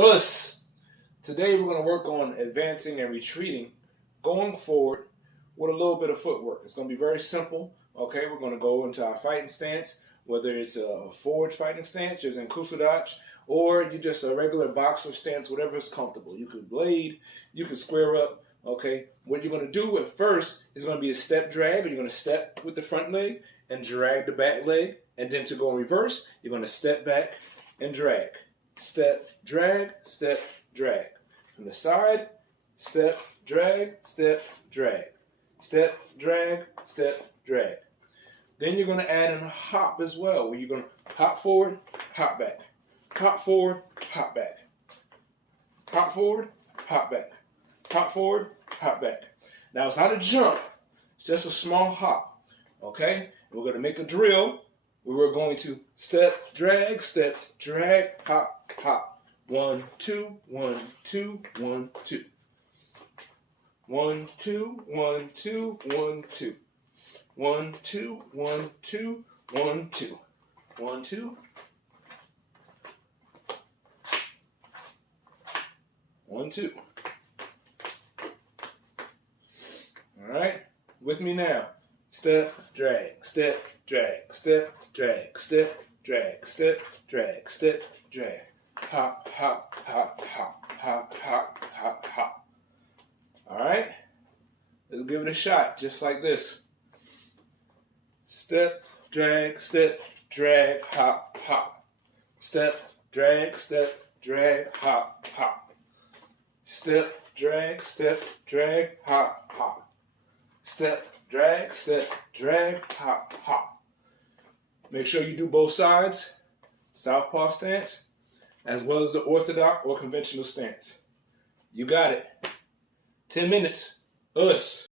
Us. Today we're going to work on advancing and retreating, going forward with a little bit of footwork. It's going to be very simple. Okay, we're going to go into our fighting stance, whether it's a forward fighting stance, just in kusudachi, or you just a regular boxer stance, whatever is comfortable. You can blade, you can square up. Okay, what you're going to do at first is going to be a step drag, or you're going to step with the front leg and drag the back leg, and then to go in reverse, you're going to step back and drag. Step, drag, step, drag. From the side, step, drag, step, drag. Step, drag, step, drag. Then you're going to add in a hop as well, where you're going to hop forward, hop back. Hop forward, hop back. Hop forward, hop back. Hop forward, hop back. Now it's not a jump, it's just a small hop. Okay? We're going to make a drill where we're going to step, drag, hop, hop. 1, 2, 1, 2, 1, 2. 1, 2, 1, 2, 1, 2. 1, 2, 1, 2, 1, 2. 1, 2. 1, 2. All right, with me now. Step, drag, step, drag, step, drag, step, drag, step, drag, step, drag. Hop, hop, hop, hop, hop, hop, hop, hop. All right, let's give it a shot, just like this. Step, drag, hop, hop. Step, drag, hop, hop. Step, drag, hop, hop. Step, drag, hop, hop. Make sure you do both sides, southpaw stance, as well as the orthodox or conventional stance. You got it. 10 minutes. Us.